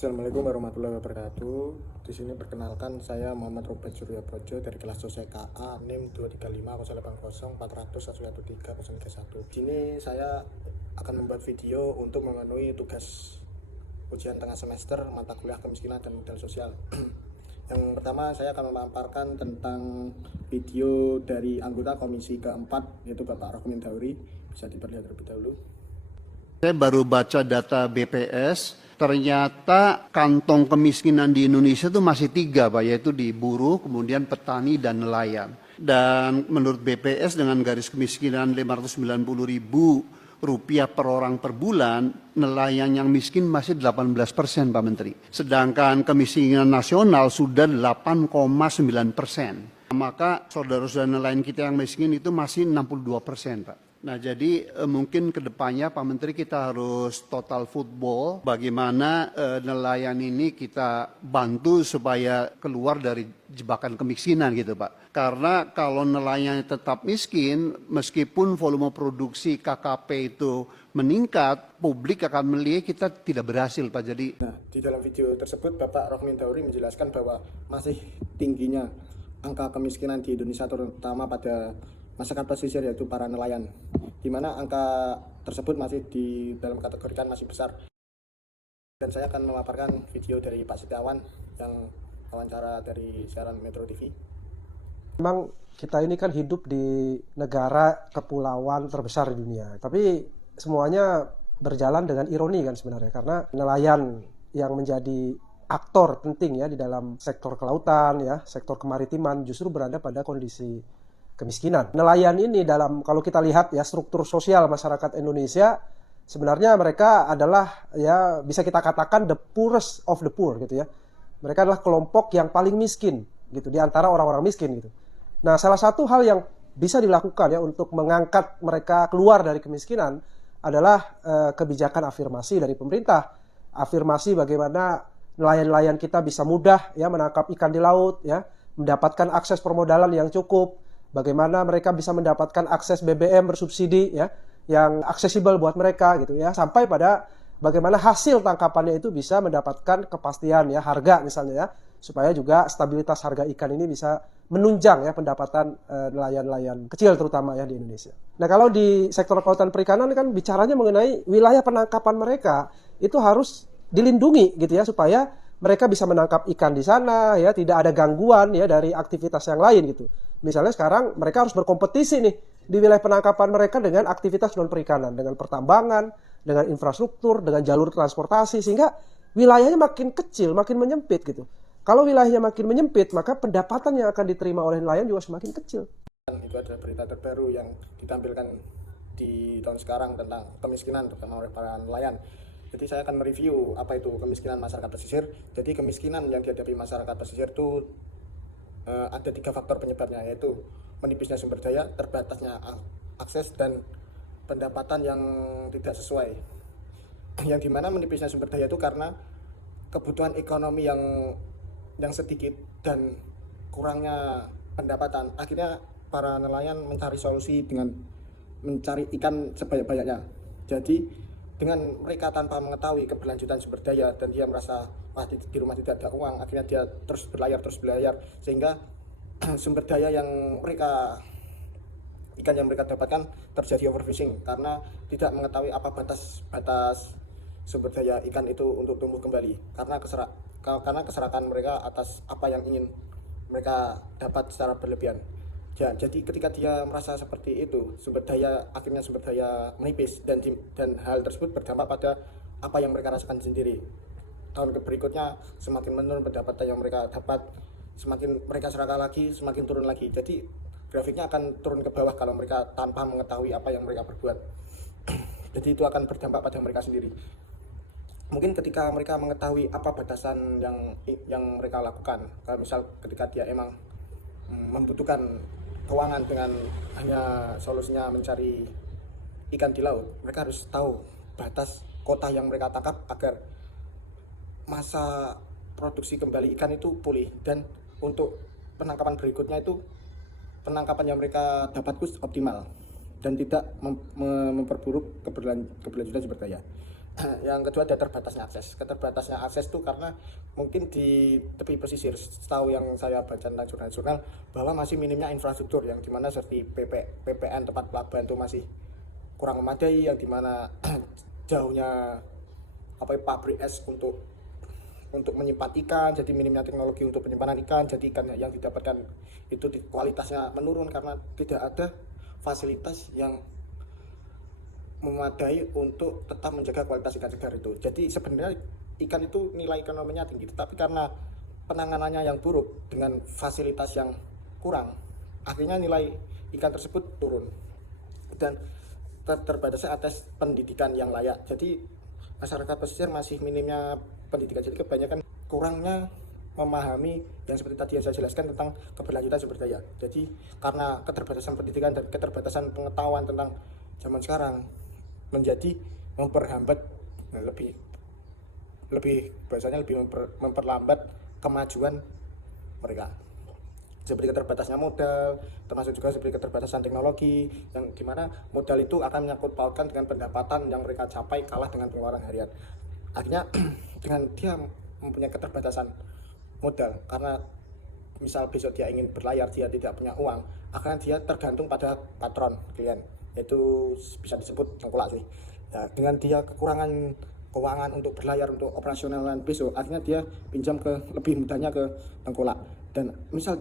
Assalamualaikum warahmatullahi wabarakatuh. Di sini perkenalkan saya Muhammad Robert Surya Projo dari kelas sosial KA NIM 235080400113031. Di sini saya akan membuat video untuk memenuhi tugas ujian tengah semester mata kuliah kemiskinan dan modal sosial. Yang pertama saya akan memaparkan tentang video dari anggota komisi keempat, yaitu Bapak Rohmin Dauri. Bisa diperlihat terlebih dahulu. Saya baru baca data BPS, ternyata kantong kemiskinan di Indonesia itu masih 3, Pak, yaitu di buruh, kemudian petani, dan nelayan. Dan menurut BPS dengan garis kemiskinan Rp590.000 per orang per bulan, nelayan yang miskin masih 18%, Pak Menteri. Sedangkan kemiskinan nasional sudah 8,9%. Maka saudara-saudara nelayan kita yang miskin itu masih 62%, Pak. Nah, jadi mungkin ke depannya Pak Menteri kita harus total football bagaimana nelayan ini kita bantu supaya keluar dari jebakan kemiskinan gitu, Pak. Karena kalau nelayan tetap miskin, meskipun volume produksi KKP itu meningkat, publik akan melihat kita tidak berhasil, Pak. Jadi di dalam video tersebut Bapak Rohmin Dauri menjelaskan bahwa masih tingginya angka kemiskinan di Indonesia, terutama pada masyarakat pesisir, yaitu para nelayan, di mana angka tersebut masih di dalam kategorikan masih besar. Dan saya akan memaparkan video dari Pak Setiawan yang wawancara dari siaran Metro TV. Memang kita ini kan hidup di negara kepulauan terbesar di dunia, tapi semuanya berjalan dengan ironi kan sebenarnya, karena nelayan yang menjadi aktor penting ya di dalam sektor kelautan ya, sektor kemaritiman justru berada pada kondisi kemiskinan. Nelayan ini kalau kita lihat ya struktur sosial masyarakat Indonesia, sebenarnya mereka adalah ya bisa kita katakan the poorest of the poor gitu ya. Mereka adalah kelompok yang paling miskin gitu di antara orang-orang miskin gitu. Nah, salah satu hal yang bisa dilakukan ya untuk mengangkat mereka keluar dari kemiskinan adalah kebijakan afirmasi dari pemerintah. Afirmasi bagaimana nelayan-nelayan kita bisa mudah ya menangkap ikan di laut ya, mendapatkan akses permodalan yang cukup. Bagaimana mereka bisa mendapatkan akses BBM bersubsidi ya, yang aksesibel buat mereka gitu ya, sampai pada bagaimana hasil tangkapannya itu bisa mendapatkan kepastian ya harga misalnya ya, supaya juga stabilitas harga ikan ini bisa menunjang ya pendapatan nelayan-nelayan kecil terutama ya di Indonesia. Nah, kalau di sektor kelautan perikanan kan bicaranya mengenai wilayah penangkapan mereka itu harus dilindungi gitu ya, supaya mereka bisa menangkap ikan di sana ya, tidak ada gangguan ya dari aktivitas yang lain gitu. Misalnya sekarang mereka harus berkompetisi nih di wilayah penangkapan mereka dengan aktivitas non perikanan, dengan pertambangan, dengan infrastruktur, dengan jalur transportasi, sehingga wilayahnya makin kecil, makin menyempit gitu. Kalau wilayahnya makin menyempit, maka pendapatan yang akan diterima oleh nelayan juga semakin kecil. Itu adalah berita terbaru yang ditampilkan di tahun sekarang tentang kemiskinan terutama oleh para nelayan. Jadi saya akan mereview apa itu kemiskinan masyarakat pesisir. Jadi kemiskinan yang dihadapi masyarakat pesisir itu ada 3 faktor penyebabnya, yaitu menipisnya sumber daya, terbatasnya akses, dan pendapatan yang tidak sesuai. Yang dimana menipisnya sumber daya itu karena kebutuhan ekonomi yang sedikit dan kurangnya pendapatan. Akhirnya para nelayan mencari solusi dengan mencari ikan sebanyak-banyaknya. Jadi dengan mereka tanpa mengetahui keberlanjutan sumber daya dan dia merasa wah di rumah tidak ada uang, akhirnya dia terus berlayar sehingga sumber daya yang ikan yang mereka dapatkan terjadi overfishing karena tidak mengetahui apa batas sumber daya ikan itu untuk tumbuh kembali, karena keserakan mereka atas apa yang ingin mereka dapat secara berlebihan. Ya, jadi ketika dia merasa seperti itu, akhirnya sumber daya menipis, dan hal tersebut berdampak pada apa yang mereka rasakan sendiri. Tahun berikutnya semakin menurun pendapatan yang mereka dapat, semakin mereka serakah lagi, semakin turun lagi. Jadi grafiknya akan turun ke bawah kalau mereka tanpa mengetahui apa yang mereka perbuat. Jadi itu akan berdampak pada mereka sendiri. Mungkin ketika mereka mengetahui apa batasan yang mereka lakukan, kalau misal ketika dia emang membutuhkan keuangan dengan hanya solusinya mencari ikan di laut, mereka harus tahu batas kota yang mereka tangkap agar masa produksi kembali ikan itu pulih, dan untuk penangkapan berikutnya itu penangkapan yang mereka dapatkan optimal dan tidak memperburuk keberlanjutan sumber daya. Yang kedua ada terbatasnya akses. Keterbatasnya akses itu karena mungkin di tepi pesisir, setahu yang saya baca tentang jurnal-jurnal, bahwa masih minimnya infrastruktur yang dimana seperti PPN tempat pelabuhan itu masih kurang memadai, yang dimana jauhnya pabrik es untuk menyimpan ikan, jadi minimnya teknologi untuk penyimpanan ikan, jadi ikan yang didapatkan itu kualitasnya menurun karena tidak ada fasilitas yang memadai untuk tetap menjaga kualitas ikan segar itu. Jadi sebenarnya ikan itu nilai ekonominya tinggi, tetapi karena penanganannya yang buruk dengan fasilitas yang kurang, akhirnya nilai ikan tersebut turun dan terbatasnya atas pendidikan yang layak. Jadi masyarakat pesisir masih minimnya pendidikan, jadi kebanyakan kurangnya memahami yang seperti tadi yang saya jelaskan tentang keberlanjutan sumber daya. Jadi karena keterbatasan pendidikan dan keterbatasan pengetahuan tentang zaman sekarang menjadi memperhambat, memperlambat kemajuan mereka, seperti keterbatasannya modal, termasuk juga seperti keterbatasan teknologi, yang dimana modal itu akan menyangkut pautkan dengan pendapatan yang mereka capai kalah dengan pengeluaran harian. Akhirnya dengan dia mempunyai keterbatasan modal, karena misal besok dia ingin berlayar, dia tidak punya uang, akhirnya dia tergantung pada patron klien, itu bisa disebut tengkulak sih. Nah, dengan dia kekurangan keuangan untuk berlayar, untuk operasionalan besok, akhirnya dia pinjam lebih mudahnya ke tengkulak. Dan misal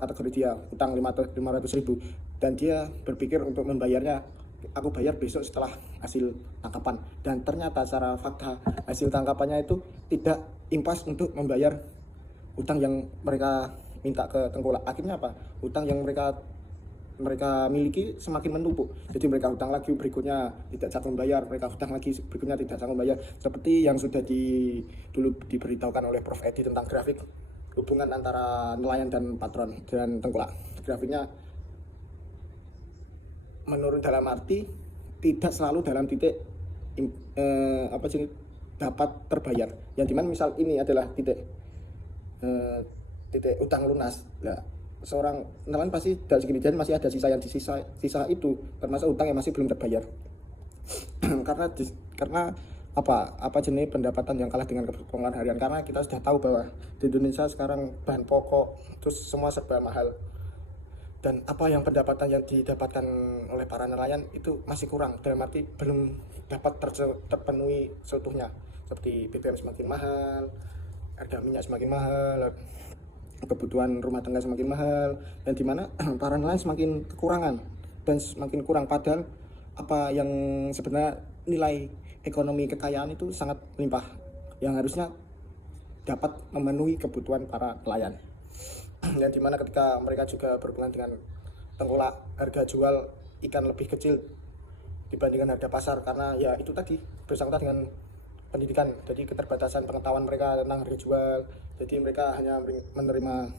kategori dia utang 500.000 dan dia berpikir untuk membayarnya, aku bayar besok setelah hasil tangkapan, dan ternyata secara fakta hasil tangkapannya itu tidak impas untuk membayar utang yang mereka minta ke tengkulak. Akhirnya apa? Utang yang mereka miliki semakin menumpuk, jadi mereka hutang lagi, berikutnya tidak sanggup membayar, mereka hutang lagi, berikutnya tidak sanggup membayar. Seperti yang sudah dulu diberitahukan oleh Prof. Edi tentang grafik hubungan antara nelayan dan patron dan tengkulak. Grafiknya menurun dalam arti tidak selalu dalam titik dapat terbayar, yang dimana misal ini adalah titik utang lunas. Nah, seorang nelayan pasti dari segini dan masih ada sisa yang sisa itu termasuk utang yang masih belum terbayar. karena apa jenis pendapatan yang kalah dengan pengeluaran harian, karena kita sudah tahu bahwa di Indonesia sekarang bahan pokok terus semua serba mahal, dan apa yang pendapatan yang didapatkan oleh para nelayan itu masih kurang, dalam arti belum dapat terpenuhi seutuhnya, seperti BBM semakin mahal, harga minyak semakin mahal, kebutuhan rumah tangga semakin mahal, dan dimana para nelayan semakin kekurangan dan semakin kurang, padahal apa yang sebenarnya nilai ekonomi kekayaan itu sangat melimpah yang harusnya dapat memenuhi kebutuhan para nelayan. Dan dimana ketika mereka juga berhubungan dengan tengkulak, harga jual ikan lebih kecil dibandingkan harga pasar, karena ya itu tadi bersangkutan dengan pendidikan, jadi keterbatasan pengetahuan mereka tentang harga jual, jadi mereka hanya menerima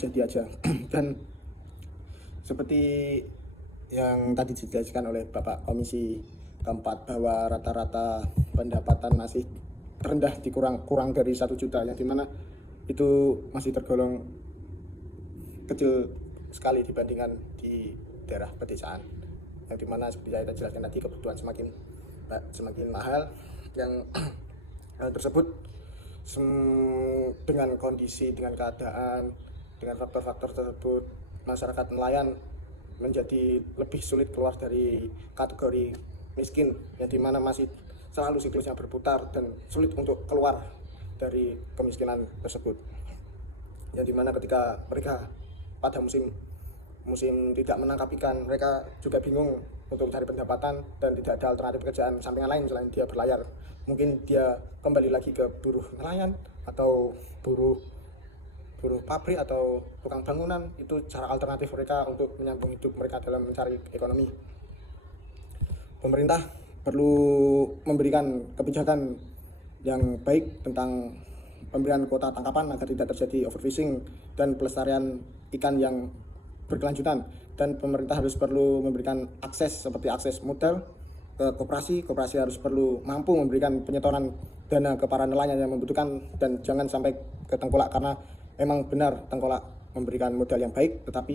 janji aja. Dan seperti yang tadi dijelaskan oleh Bapak Komisi keempat, bahwa rata-rata pendapatan masih rendah, kurang dari 1 juta, yang dimana itu masih tergolong kecil sekali dibandingkan di daerah pedesaan, yang dimana seperti saya jelaskan tadi, kebutuhan semakin mahal, yang hal tersebut dengan kondisi, dengan keadaan, dengan faktor-faktor tersebut, masyarakat nelayan menjadi lebih sulit keluar dari kategori miskin, yang dimana masih selalu siklusnya berputar dan sulit untuk keluar dari kemiskinan tersebut, yang dimana ketika mereka pada musim tidak menangkap ikan, mereka juga bingung untuk mencari pendapatan dan tidak ada alternatif pekerjaan sampingan lain selain dia berlayar. Mungkin dia kembali lagi ke buruh nelayan atau buruh pabrik atau tukang bangunan, itu cara alternatif mereka untuk menyambung hidup mereka dalam mencari ekonomi. Pemerintah perlu memberikan kebijakan yang baik tentang pemberian kuota tangkapan agar tidak terjadi overfishing dan pelestarian ikan yang berkelanjutan, dan pemerintah harus perlu memberikan akses seperti akses modal ke koperasi harus perlu mampu memberikan penyetoran dana ke para nelayan yang membutuhkan, dan jangan sampai ke tengkulak, karena memang benar tengkulak memberikan modal yang baik tetapi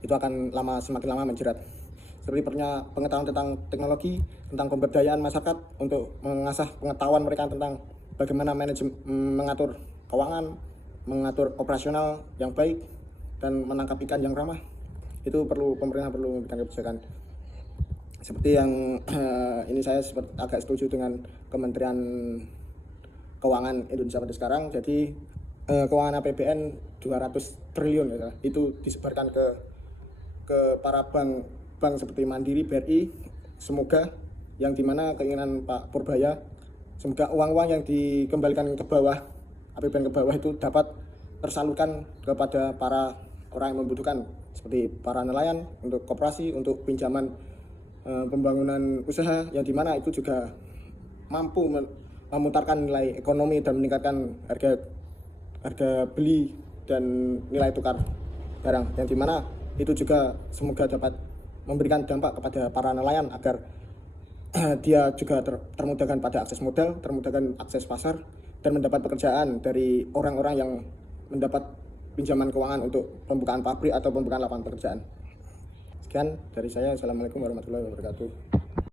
itu akan semakin lama menjerat. seperti pengetahuan tentang teknologi, tentang pemberdayaan masyarakat untuk mengasah pengetahuan mereka tentang bagaimana mengatur keuangan, mengatur operasional yang baik, dan menangkap ikan yang ramah. Itu pemerintah perlu memberikan kebijakan. Seperti yang ini saya agak setuju dengan Kementerian Keuangan Indonesia pada sekarang. Jadi keuangan APBN 200 triliun ya, itu disebarkan ke para bank seperti Mandiri, BRI. Semoga yang dimana keinginan Pak Purbaya, semoga uang-uang yang dikembalikan ke bawah, APBN ke bawah itu dapat tersalurkan kepada para orang yang membutuhkan, seperti para nelayan, untuk koperasi, untuk pinjaman pembangunan usaha, yang dimana itu juga mampu memutarkan nilai ekonomi dan meningkatkan harga beli dan nilai tukar barang, yang dimana itu juga semoga dapat memberikan dampak kepada para nelayan agar dia juga termudahkan pada akses modal, termudahkan akses pasar, dan mendapat pekerjaan dari orang-orang yang mendapat pinjaman keuangan untuk pembukaan pabrik atau pembukaan lapangan pekerjaan. Sekian dari saya. Assalamualaikum warahmatullahi wabarakatuh.